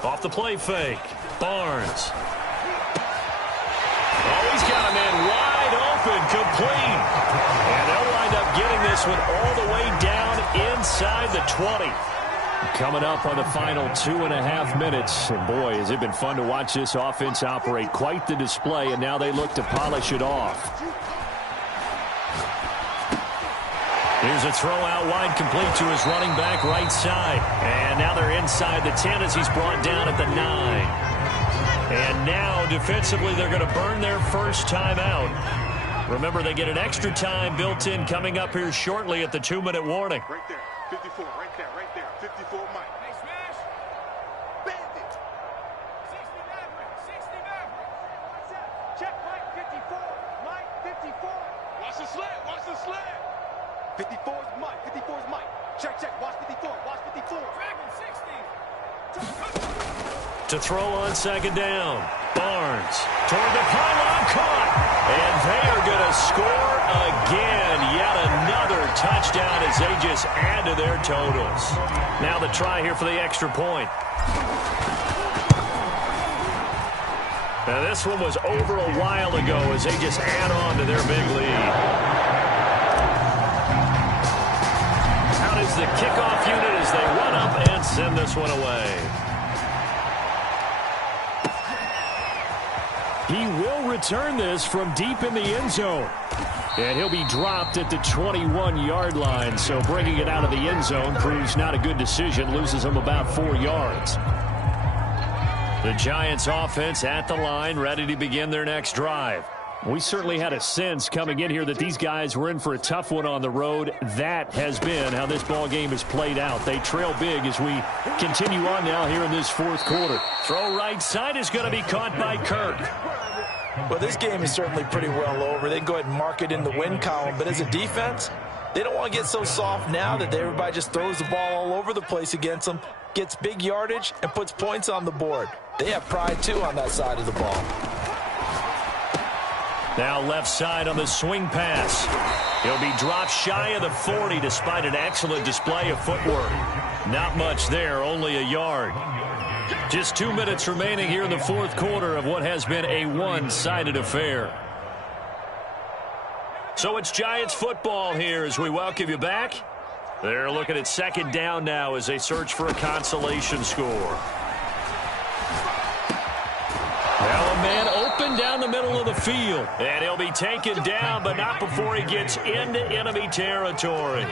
Off the play fake. Barnes. Oh, he's got a man wide open, complete. And they'll wind up getting this one all the way down inside the 20. Coming up on the final 2.5 minutes. And boy, has it been fun to watch this offense operate. Quite the display, and now they look to polish it off. Here's a throw out wide, complete to his running back right side. And now they're inside the 10 as he's brought down at the 9. And now defensively they're going to burn their first time out. Remember, they get an extra time built in coming up here shortly at the 2-minute warning. Right there, 54, right there, 54, Mike. Hey, smash. Bandit. 69. Check Mike, 54. Mike, 54. Watch the slant, watch the slant. 54 is Mike, 54 is Mike. Check, watch 54, watch 54. Dragon 60. To throw on second down. Barnes toward the pylon, caught. And they are going to score again. Yet another touchdown as they just add to their totals. Now the try here for the extra point. Now this one was over a while ago as they just add on to their big lead. Out is the kickoff unit as they run up and send this one away. He will return this from deep in the end zone. And he'll be dropped at the 21-yard line. So bringing it out of the end zone proves not a good decision. Loses him about 4 yards. The Giants offense at the line, ready to begin their next drive. We certainly had a sense coming in here that these guys were in for a tough one on the road. That has been how this ball game has played out. They trail big as we continue on now here in this fourth quarter. Throw right side is going to be caught by Kirk. Well, this game is certainly pretty well over. They can go ahead and mark it in the win column, but as a defense, they don't want to get so soft now that everybody just throws the ball all over the place against them, gets big yardage, and puts points on the board. They have pride, too, on that side of the ball. Now left side on the swing pass. He'll be dropped shy of the 40 despite an excellent display of footwork. Not much there, only a yard. Just 2 minutes remaining here in the fourth quarter of what has been a one-sided affair. So it's Giants football here as we welcome you back. They're looking at second down now as they search for a consolation score. Now a man open down the middle of the field. And he'll be taken down, but not before he gets into enemy territory.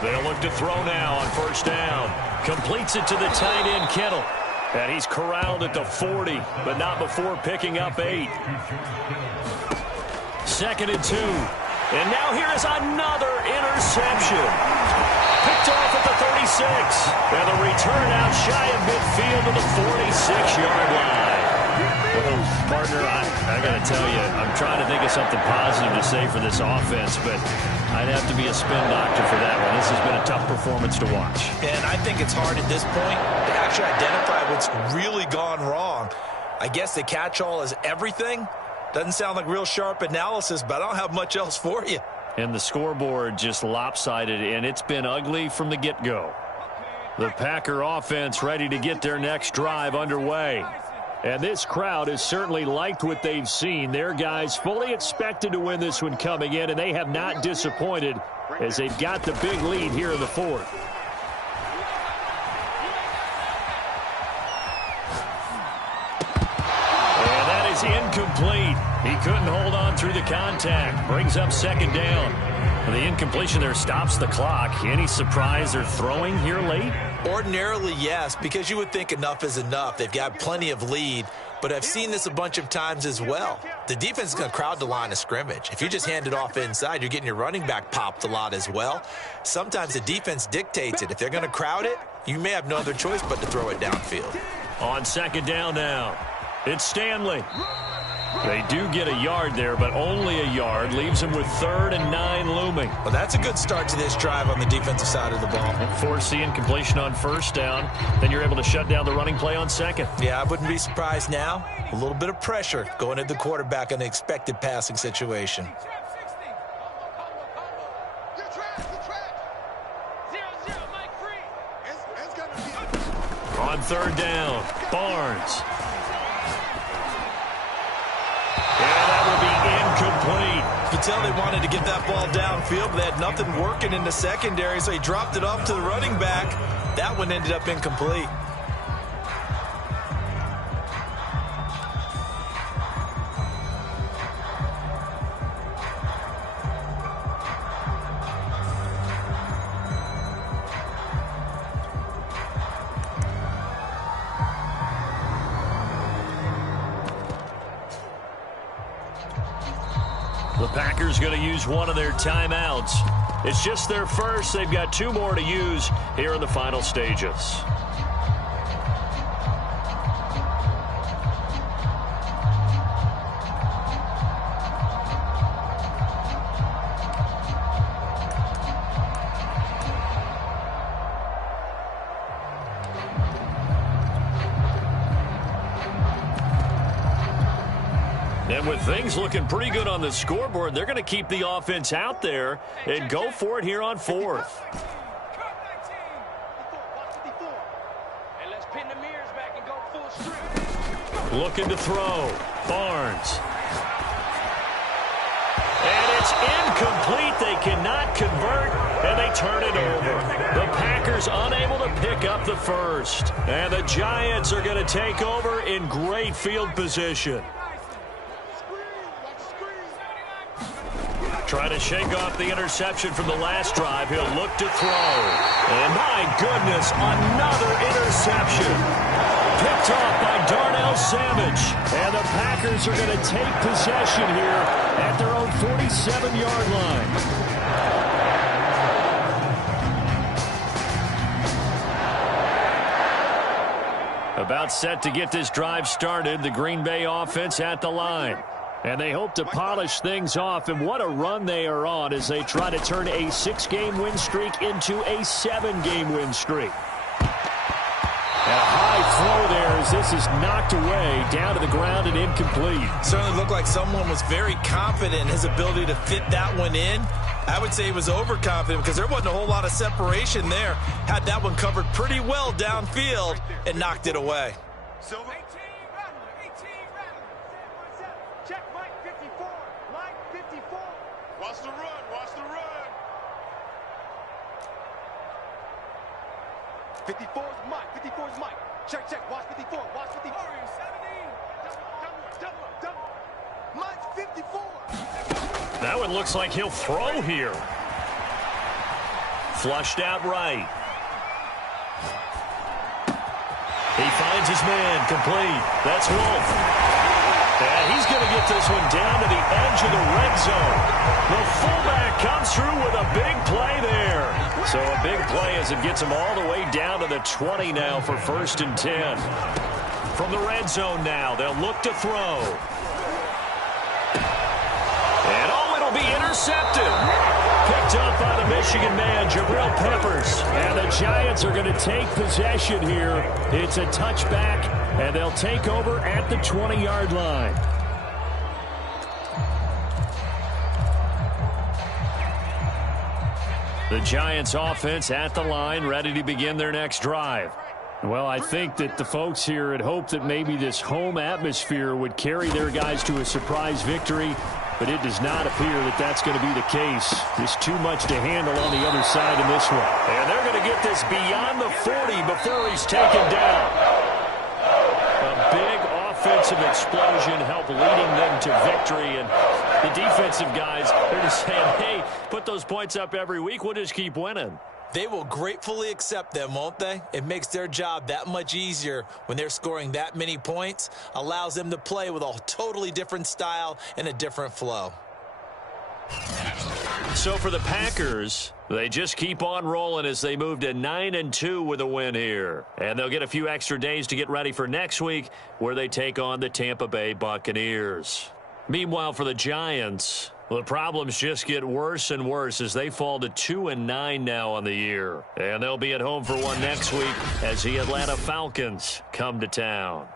They'll look to throw now on first down. Completes it to the tight end, Kittle. And he's corralled at the 40, but not before picking up 8. 2nd and 2. And now here is another interception. Picked off at the 36. And the return out shy of midfield to the 46-yard line. Well, partner, I got to tell you, I'm trying to think of something positive to say for this offense, but I'd have to be a spin doctor for that one. This has been a tough performance to watch. And I think it's hard at this point to actually identify what's really gone wrong. I guess the catch-all is everything. Doesn't sound like real sharp analysis, but I don't have much else for you. And the scoreboard just lopsided, and it's been ugly from the get-go. The Packer offense ready to get their next drive underway. And this crowd has certainly liked what they've seen. Their guys fully expected to win this one coming in, and they have not disappointed as they've got the big lead here in the fourth. And that is incomplete. He couldn't hold on through the contact. Brings up second down. And the incompletion there stops the clock. Any surprise they're throwing here late? Ordinarily, yes, because you would think enough is enough. They've got plenty of lead, but I've seen this a bunch of times as well. The defense is going to crowd the line of scrimmage. If you just hand it off inside, you're getting your running back popped a lot as well. Sometimes the defense dictates it. If they're going to crowd it, you may have no other choice but to throw it downfield. On second down now, it's Stanley. They do get a yard there, but only a yard. Leaves them with 3rd and 9 looming. Well, that's a good start to this drive on the defensive side of the ball. Force the incompletion on first down. Then you're able to shut down the running play on second. Yeah, I wouldn't be surprised now. A little bit of pressure going at the quarterback in an expected passing situation. On third down, Barnes. And that will be incomplete. You can tell they wanted to get that ball downfield, but they had nothing working in the secondary, so he dropped it off to the running back. That one ended up incomplete. The Packers going to use one of their timeouts. It's just their first. They've got 2 more to use here in the final stages. And with things looking pretty good on the scoreboard, they're going to keep the offense out there and go for it here on 4th. Looking to throw. Barnes. And it's incomplete. They cannot convert, and they turn it over. The Packers unable to pick up the first. And the Giants are going to take over in great field position. Trying to shake off the interception from the last drive. He'll look to throw. And my goodness, another interception. Picked off by Darnell Savage. And the Packers are going to take possession here at their own 47-yard line. About set to get this drive started, the Green Bay offense at the line. And they hope to polish things off, and what a run they are on as they try to turn a 6-game win streak into a 7-game win streak. And a high flow there as this is knocked away, down to the ground and incomplete. Certainly looked like someone was very confident in his ability to fit that one in. I would say he was overconfident because there wasn't a whole lot of separation there. Had that one covered pretty well downfield and knocked it away. So 18 rattle. Check Mike 54. Mike 54. Watch the run. Watch the run. 54 is Mike. 54 is Mike. Check. Watch 54. Watch 54. 17. Double. Mike 54. That one looks like he'll throw here. Flushed out right. He finds his man, complete. That's Wolf. And he's going to get this one down to the edge of the red zone. The fullback comes through with a big play there. So a big play as it gets him all the way down to the 20 now for 1st and 10. From the red zone now, they'll look to throw. And it'll be intercepted. Picked up by the Michigan man, Jabril Peppers. And the Giants are going to take possession here. It's a touchback, and they'll take over at the 20-yard line. The Giants offense at the line, ready to begin their next drive. Well, I think that the folks here had hoped that maybe this home atmosphere would carry their guys to a surprise victory, but it does not appear that that's going to be the case. Just too much to handle on the other side in this one. And they're going to get this beyond the 40 before he's taken down. A big offensive explosion helped leading them to victory, and the defensive guys, they're just saying, hey, put those points up every week, we'll just keep winning. They will gratefully accept them, won't they? It makes their job that much easier when they're scoring that many points. Allows them to play with a totally different style and a different flow. So for the Packers, they just keep on rolling as they move to 9-2 with a win here. And they'll get a few extra days to get ready for next week, where they take on the Tampa Bay Buccaneers. Meanwhile, for the Giants, the problems just get worse and worse as they fall to 2-9 now on the year. And they'll be at home for one next week as the Atlanta Falcons come to town.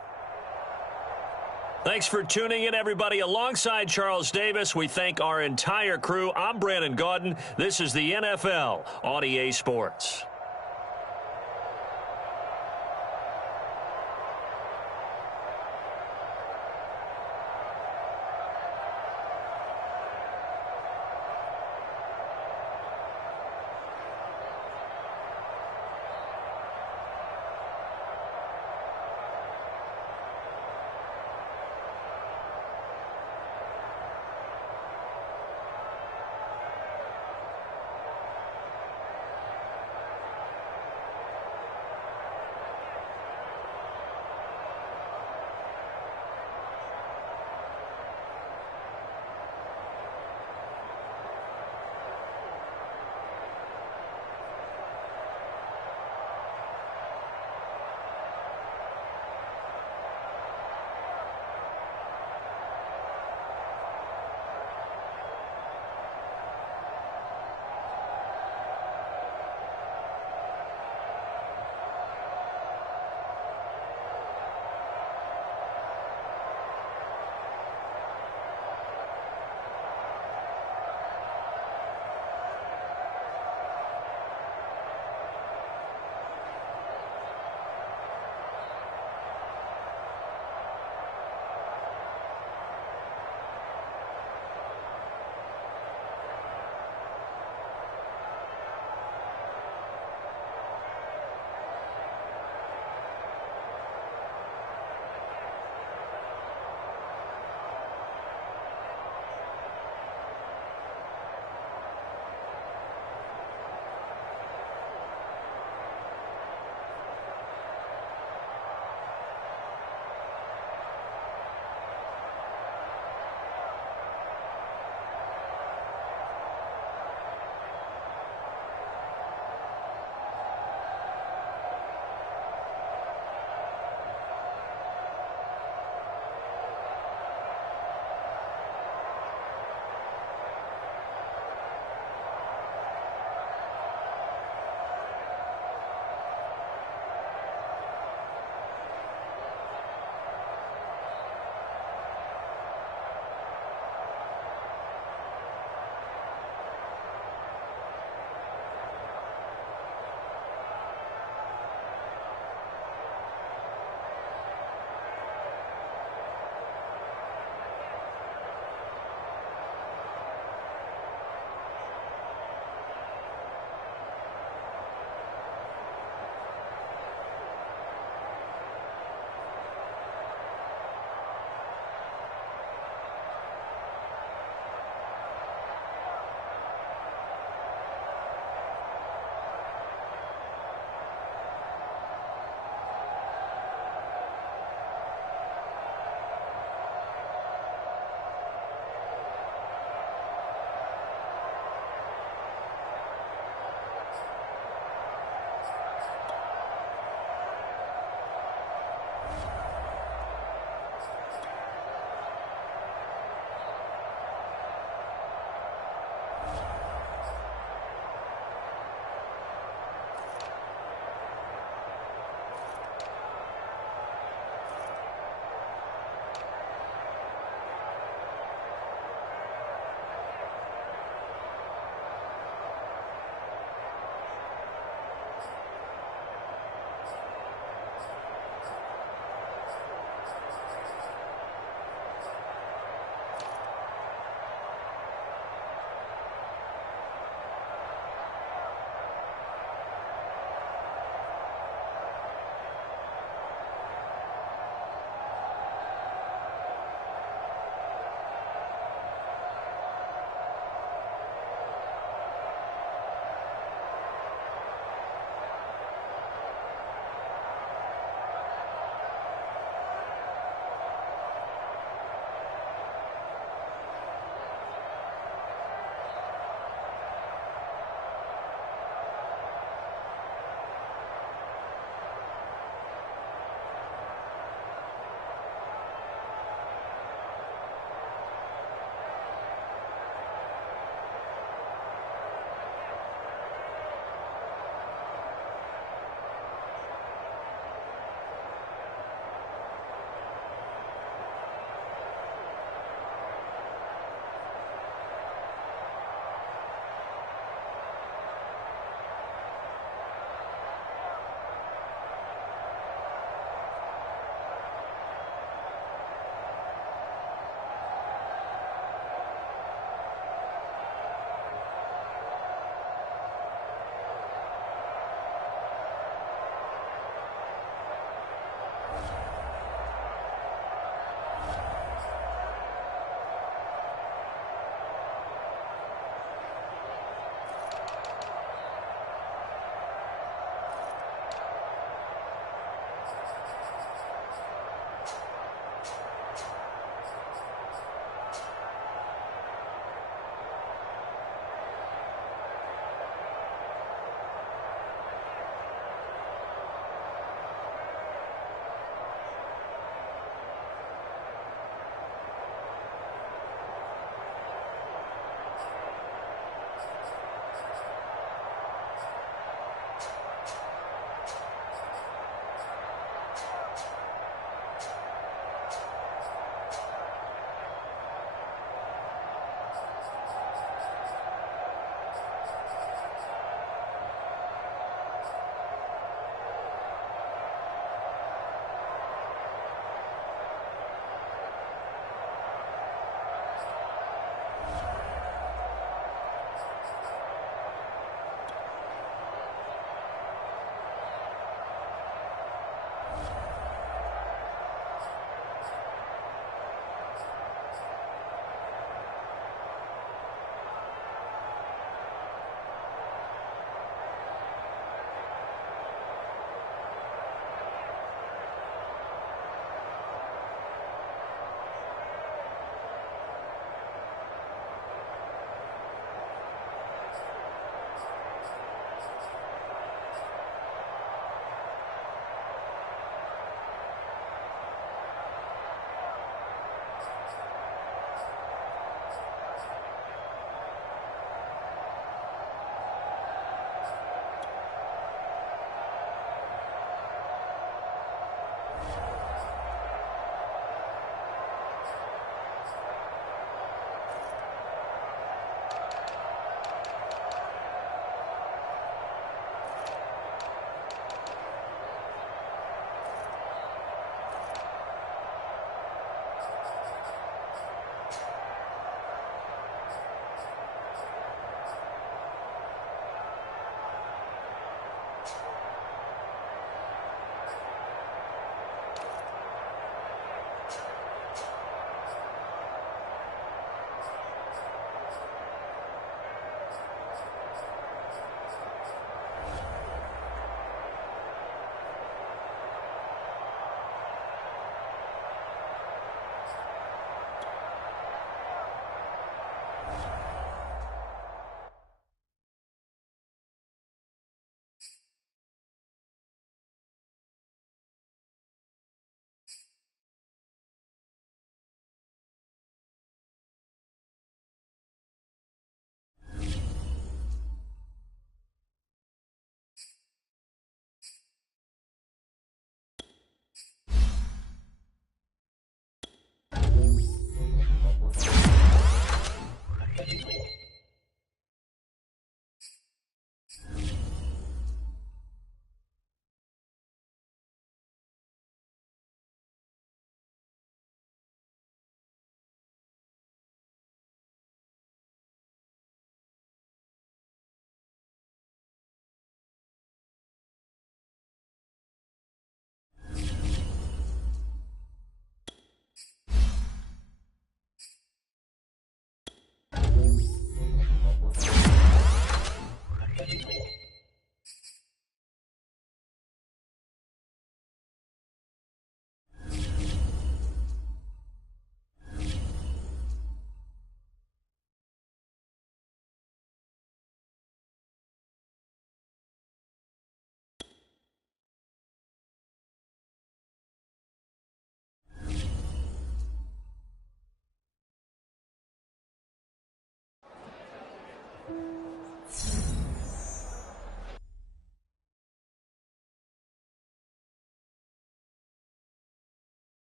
Thanks for tuning in, everybody. Alongside Charles Davis, we thank our entire crew. I'm Brandon Gaudin. This is the NFL on EA Sports.